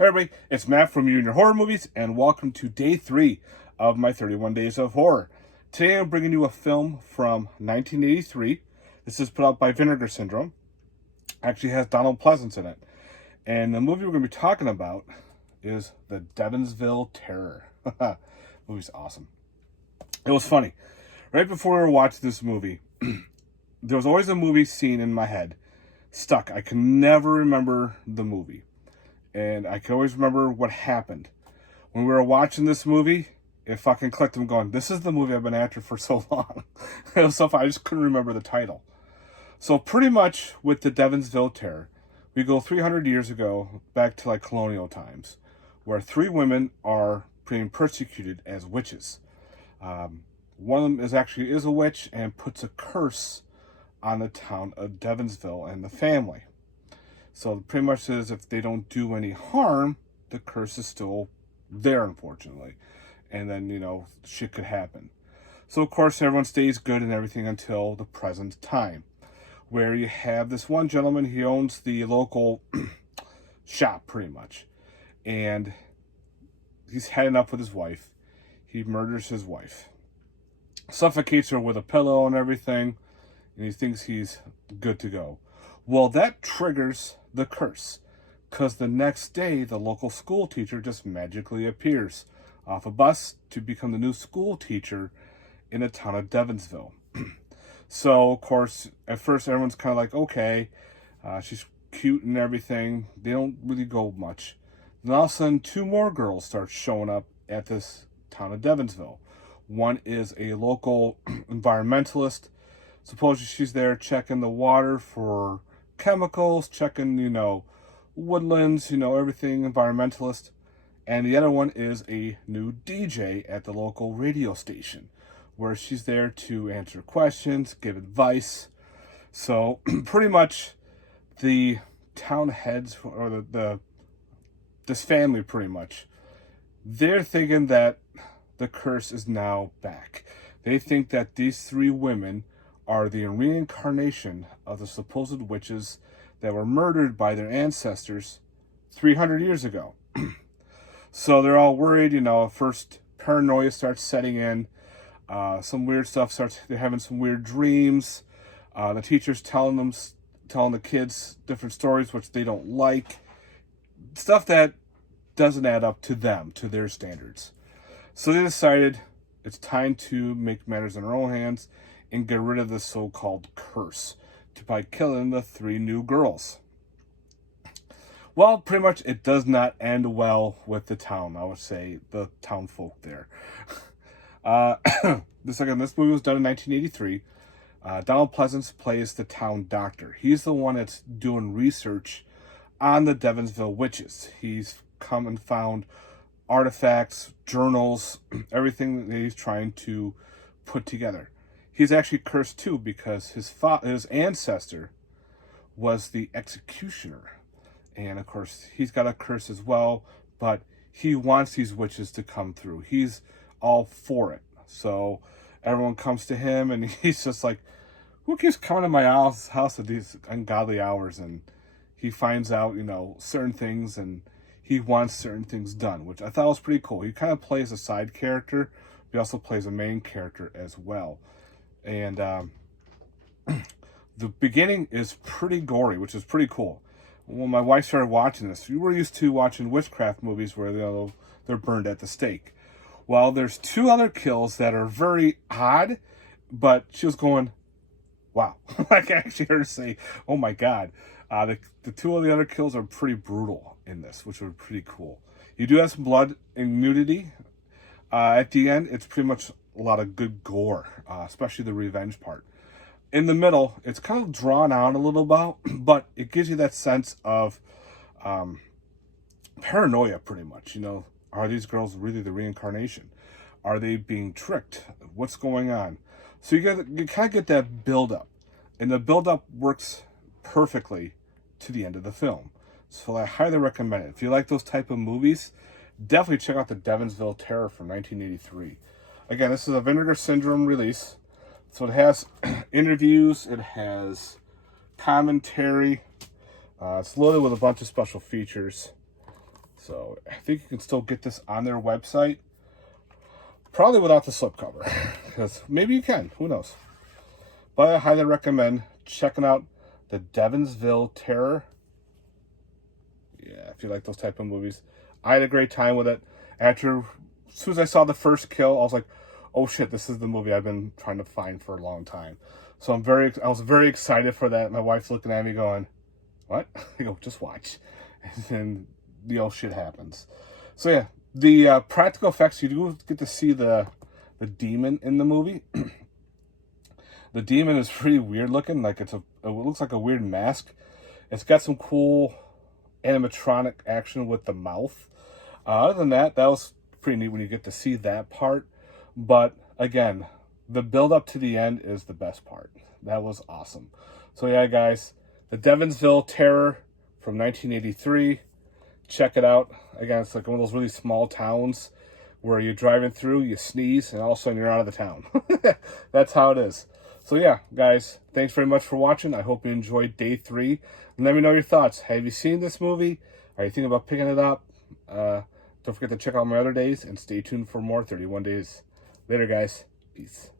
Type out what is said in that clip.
Hey everybody, it's Matt from You and Your Horror Movies, and welcome to day 3 of my 31 Days of Horror. Today I'm bringing you a film from 1983. This is put out by Vinegar Syndrome. Actually has Donald Pleasance in it. And the movie we're going to be talking about is The Devonsville Terror. Movie's awesome. It was funny. Right before we were watching this movie, there was always a movie scene in my head stuck. I can never remember the movie. And I can always remember what happened. When we were watching this movie, it fucking clicked. I'm going, this is the movie I've been after for so long. It was so fun. I just couldn't remember the title. So pretty much with the Devonsville Terror, we go 300 years ago, back to like colonial times, where 3 women are being persecuted as witches. One of them is a witch and puts a curse on the town of Devonsville and the family. So pretty much says if they don't do any harm, the curse is still there, unfortunately. And then, shit could happen. So, of course, everyone stays good and everything until the present time, where you have this one gentleman. He owns the local shop, pretty much. And he's heading up with his wife. He murders his wife. Suffocates her with a pillow and everything. And he thinks he's good to go. Well, that triggers the curse, because the next day the local school teacher just magically appears off a bus to become the new school teacher in the town of Devonsville. So, of course, at first everyone's kind of like, okay, she's cute and everything. They don't really go much. Then all of a sudden, 2 more girls start showing up at this town of Devonsville. One is a local environmentalist. Supposedly she's there checking the water for chemicals, checking, woodlands, everything, environmentalist. And the other one is a new DJ at the local radio station, where she's there to answer questions, give advice. So pretty much the town heads, or this family pretty much, they're thinking that the curse is now back. They think that these 3 women are the reincarnation of the supposed witches that were murdered by their ancestors 300 years ago. So they're all worried, first paranoia starts setting in. Some weird stuff they're having some weird dreams. The teacher's telling the kids different stories which they don't like. Stuff that doesn't add up to them, to their standards. So they decided it's time to make matters in their own hands and get rid of the so-called curse by killing the 3 new girls. Well, pretty much it does not end well with the town, I would say, the town folk there. This movie was done in 1983. Donald Pleasance plays the town doctor. He's the one that's doing research on the Devonsville witches. He's come and found artifacts, journals, everything that he's trying to put together. He's actually cursed too, because his ancestor was the executioner. And of course, he's got a curse as well, but he wants these witches to come through. He's all for it. So everyone comes to him, and he's just like, who keeps coming to my house at these ungodly hours? And he finds out, certain things, and he wants certain things done, which I thought was pretty cool. He kind of plays a side character. He also plays a main character as well. And the beginning is pretty gory, which is pretty cool. When my wife started watching this, we were used to watching witchcraft movies where they're burned at the stake. Well, there's 2 other kills that are very odd, but she was going, wow. I can actually hear her say, oh my God. The 2 of the other kills are pretty brutal in this, which were pretty cool. You do have some blood and nudity. At the end, it's pretty much a lot of good gore, especially the revenge part. In the middle, it's kind of drawn out a little bit, but it gives you that sense of paranoia, pretty much. Are these girls really the reincarnation? Are they being tricked? What's going on? So you kind of get that build-up, and the build-up works perfectly to the end of the film. So I highly recommend it. If you like those type of movies, definitely check out the Devonsville Terror from 1983. Again, this is a Vinegar Syndrome release. So it has interviews, it has commentary. It's loaded with a bunch of special features. So I think you can still get this on their website. Probably without the slipcover. Because maybe you can. Who knows? But I highly recommend checking out the Devonsville Terror. Yeah, if you like those type of movies. I had a great time with it. As soon as I saw the first kill, I was like, oh shit, this is the movie I've been trying to find for a long time. So I was very excited for that. My wife's looking at me going, what? I go, just watch. And then, shit happens. So yeah, the practical effects, you do get to see the demon in the movie. The demon is pretty weird looking. Like it looks like a weird mask. It's got some cool animatronic action with the mouth. Other than that, that was pretty neat when you get to see that part. But again, the build up to the end is the best part. That was awesome. So yeah, guys, the Devonsville Terror from 1983. Check it out. Again, it's like one of those really small towns where you're driving through, you sneeze, and all of a sudden you're out of the town. That's how it is. So yeah, guys, thanks very much for watching. I hope you enjoyed day 3. And let me know your thoughts. Have you seen this movie? Are you thinking about picking it up? Don't forget to check out my other days and stay tuned for more 31 days. Later, guys. Peace.